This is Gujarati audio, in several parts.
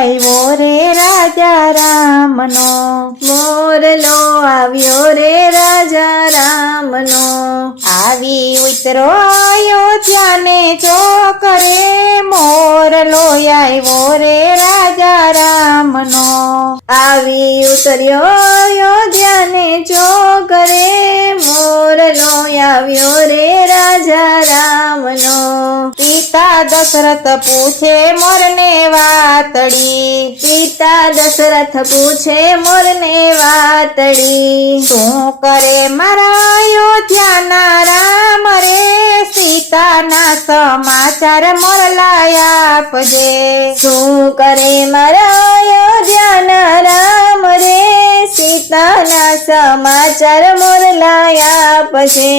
આવ્યો રે રાજા રામનો, મોરલો આવ્યો રે રાજા રામનો, આવી ઉતરો અયોધ્યાને ચોકરે, મોરલો આવ્યો રે રાજા રામનો, આવી ઉતર્યો અયોધ્યાને ચોકરે, મોરલો આવ્યો રે રાજા રામનો. પિતા દશરથ પૂછે મોરને વાતડી, પિતા દશરથ પૂછે મોરને વાતડી, શું કરે મારા અયોધ્યાના રામ રે, સીતાના સમાચાર મોરલાય આપજે. શું કરે મારા અયોધ્યાના રામ રે, સીતાના સમાચાર મોરલાય આપજે.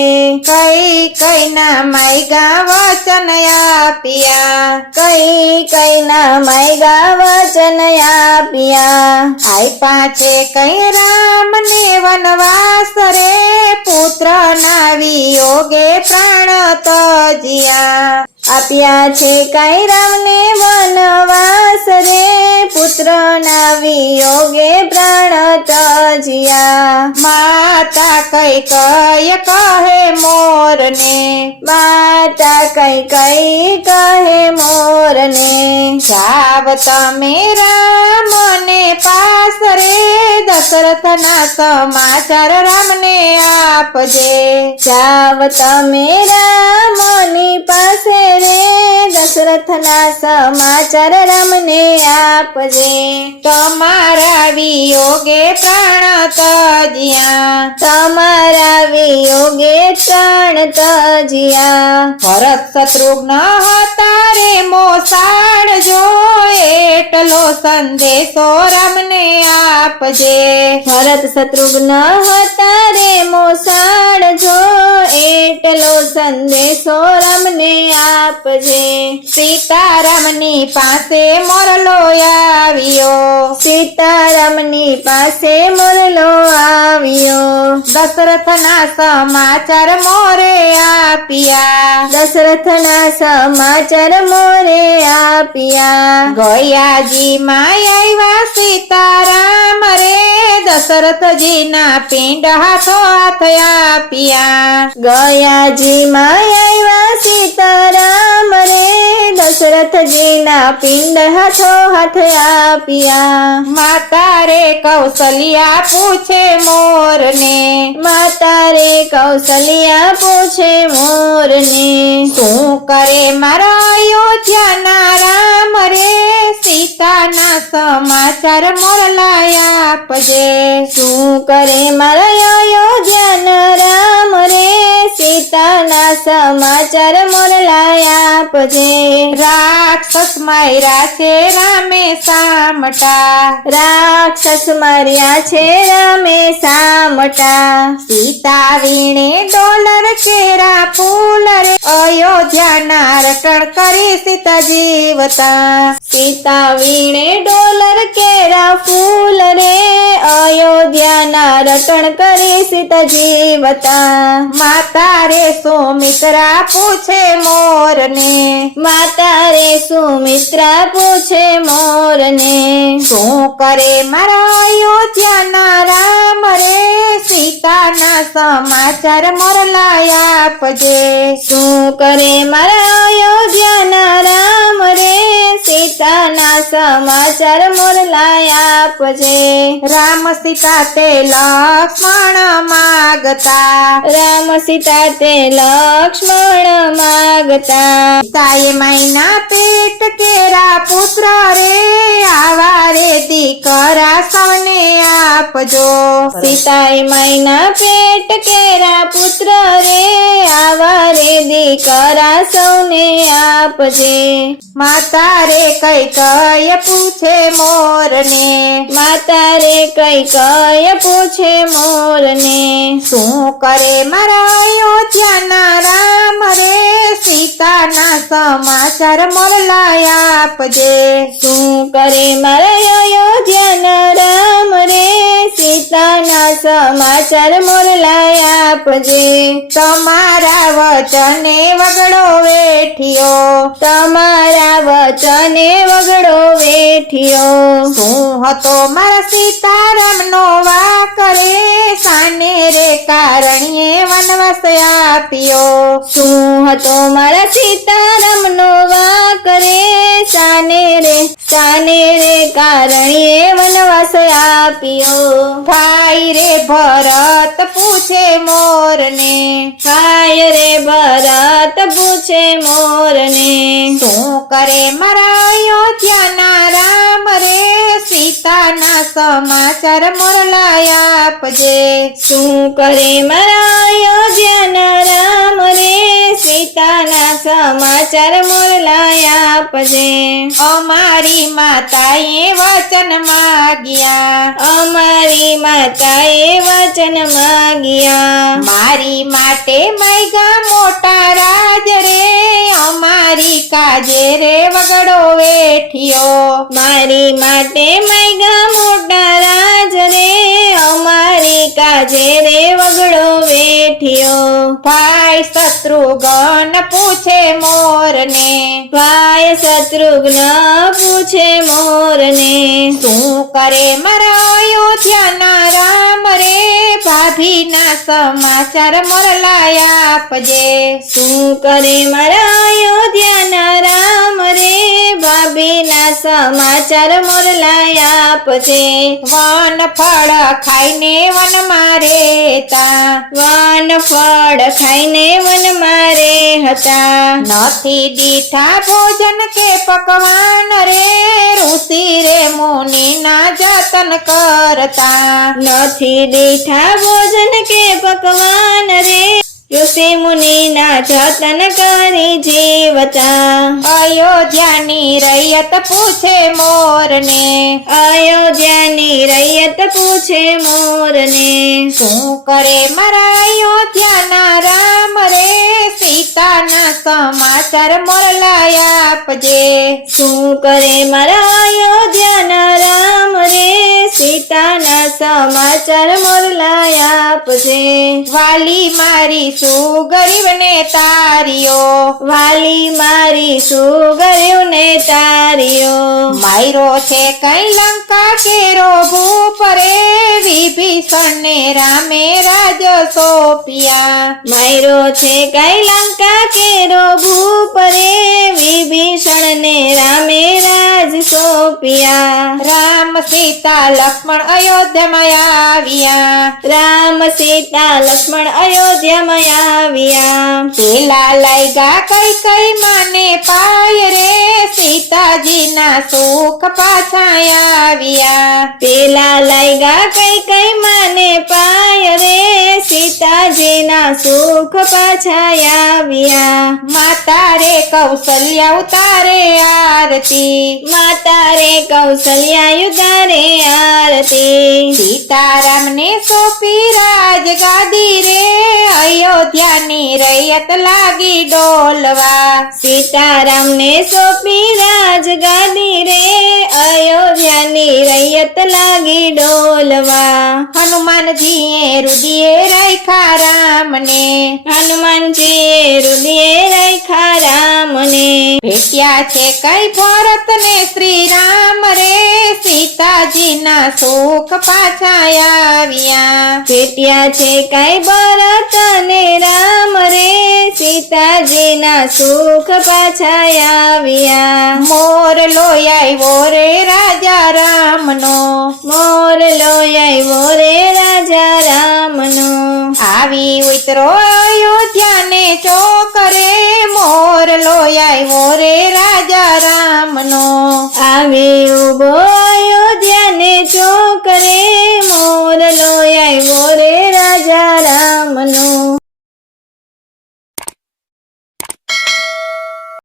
કઈ કઈ ના માયગા વચન આપ્યા, કઈ કઈ ના માયગા વચન આપ્યા, આપ્યા છે કઈ રામને વનવાસ રે, પુત્રના વિયોગે પ્રાણ તજ્યા. આપ્યા છે કઈ રામને વનવાસ રે, પુત્રના વિયોગે પ્રાણ તજ્યા. માતા કઈ કય કહે મોરને, માતા કઈ કઈ કહે મોરને, જાવ તમે રામને પાસ રે, દશરથના સમાચાર રામને આપજે. જાવ તમે રામની પાસે રે, દશરથના સમાચાર રામને આપજે. તમારા વિયોગે પ્રાણ તજ્યા, તમારા વિયોગે પ્રાણ તજ્યા. ભરત શત્રુઘ્ન હતા રે મોસાળ જો, એટલો સંદેશો રામને આપજે. ભરત શત્રુઘ્ન હતા રે મોસાળ જો, એટલો સંદેશો રામને આપજે. સીતારામની પાસે મોરલો આવ્યો, સીતારામની પાસે મોરલો આવ્યો, દશરથના સમાચાર મોરે આપ્યા, દશરથના સમાચાર મોરે આપ્યા. ગયાજીમાં આવ્યા સીતારામ રે, દશરથજીના પિંડ હાથો હાથ આપ્યા. ગયાજીમાં આવ્યા સીતારામ રે, દશરથજીના પિંડ હાથો હાથ આપ્યા. માતા રે કૌશલ્યા પૂછે મોરને, માતા રે કૌશલ્યા પૂછે મોરને, શું કરે મારા અયોધ્યાના રામ રે, સીતાના સમાચાર મોરલાય આપજે. શું કરે મારા અયોધ્યાના રામ રે, સીતાના સમાચાર મોરલાય આપજે. રાક્ષસ માર્યા છે રામે સામટા, રાક્ષસ માર્યા છે રામે સામટા, સીતા વીણે ડોલર કેરા ફૂલ રે, અયોધ્યાના રટણ કરી સીતા જીવતા. સીતા વીણે ડોલર કેરા ફૂલ રે, અયોધ્યાના રટણ કરી સીતા જીવતા. માતા રે સુમિત્રા પૂછે મોરને, માતા રે સુમિત્રા પૂછે મોરને, શું કરે મારા અયોધ્યાના રામ રે, સીતાના સમાચાર મોરલાય આપજે. શું કરે મારા અયોધ્યાના રામ રે, સીતાના સમાચાર મોરલાય આપજે. રામ સીતા તે લક્ષ્મણ માગતા, રામ સીતા તે લક્ષ્મણ માગતા. સીતાએ માયના પેટ કેરા પુત્ર રે, આવા રે દીકરા સૌને આપજો. સીતાએ માયના પેટ કેરા પુત્ર રે, આવા રે દીકરા સૌને આપજે. માતા રે કઈ કય પૂછે મોરને, માતા રે કઈ કય પૂછે મોરને, શું કરે મારા અયોધ્યાના રામ રે, સીતાના સમાચાર મોરલાય આપજે. શું કરે મારા અયોધ્યાના રામ રે, સીતાના સમાચાર સમાચાર મોરલાય આપજે. તમારા વચને વગડો વેઠિયો, તમારા વચને વગડો વેઠિયો. શું હતો મારા સીતારામનો વાકરે, સાને રે કારણીએ વનવાસ આપ્યો. શું હતો મારા સીતારામનો વાકરે, સાને રે કારણીએ વનવાસ આપ્યો. ભાઈ રે ભરત પૂછે મોરને, ભાઈ રે ભરત પૂછે મોરને. શું કરે મારા અયોધ્યાના રામ રે, સીતાના સમાચાર મોરલાય આપજે. શું કરે મારા અયોધ્યાના રામ રે, સીતાના સમાચાર મોરલાય આપજે. અમારી માતાએ વચન માગ્યા, અમારી માતાએ વચન માગ્યા. મારી માટે માગ્યા મોટા રાજ રે, અમારી કાજે રે વગડો વેઠિયો. મારી માટે માગ્યા મોટા રાજ રે, અમારી કાજે રે વગડો વેઠિયો. ભાઈ શત્રુઘ્ન પૂછે મોરને, ભાઈ શત્રુઘ્ન પૂછે મોરને. શું કરે મારા અયોધ્યાના રામ રે, ભાભીના સમાચાર મોરલાય આપજે. શું કરે મારા અયોધ્યાના રામ રે, ભાભીના સમાચાર મોરલાય આપજે. વન ફળ ખાઈને વનમાં રહેતા, વન ફળ ખાઈને વનમાં રહેતા. નથી દીઠા ભોજન કે પકવાન રે, ઋષિ રે મુનિના જતન કરતા. નથી દીઠા ભોજન કે પકવાન રે, ઋષિ મુનિના જતન કરી જીવતા. અયોધ્યાની રૈયત પૂછે મોરને, અયોધ્યાની રૈયત પૂછે મોરને. શું કરે મારા અયોધ્યાના રામ રે, સીતાના સમાચાર મોરલાય આપજે. શું કરે મારા અયોધ્યાના રામ રે, સીતાના સમાચાર મોરલાય આપજે. વાલી મારી શું ગરીબને તાર્યો, વાલી મારી સુગર્યુને તાર્યો. માયરો છે કઈ લંકા કેરો ભૂપ રે, વિભીષણને રામે રાજ સોંપ્યા. માયરો છે કઈ લંકા કેરો ભૂપ રે, વિભીષણને રામે રાજ સોંપ્યા. રામ સીતા લક્ષ્મણ અયોધ્યામાં આવ્યા, રામ સીતા લક્ષ્મણ અયોધ્યામાં આવ્યા. પેલા લાગ્યા કઈ કઈ માને પાય રે, સીતાજીના સુખ પાછા આવ્યા. પેલા લાગ્યા કઈ કઈ માને પાય રે, સીતાજીના સુખ પાછા આવ્યા. માતા રે કૌશલ્યા ઉતારે આરતી, માતા રે કૌશલ્યા ઉતારે આરતી. સીતારામને સોંપી રાજ ગાદી રે, અયોધ્યાની રૈયત લાગી ડોલવા. સીતારામને સોંપી રાજગાદી રે, અયોધ્યાની રૈયત લાગી ડોલવા. હનુમાનજીએ રુદિએ રાખ્યા રામને, હનુમાનજીએ હૃદયે રાખ્યા રામને. ભેટ્યા છે કઈ ભરત ને શ્રી રામ રે, સીતાજીના સુખ પાછા આવ્યા. ભેટ્યા છે કઈ ભરત અને રામ રે, સીતાજીના સુખ પાછા આવ્યા. મોર લોયાયો રે રાજા રામનો, મોર લોયાયો રે રાજા રામનો. આવી ઉતરો અયોધ્યાને ચોકરે, મોર લોયાયો રે રાજા રામનો. આવી ઉભો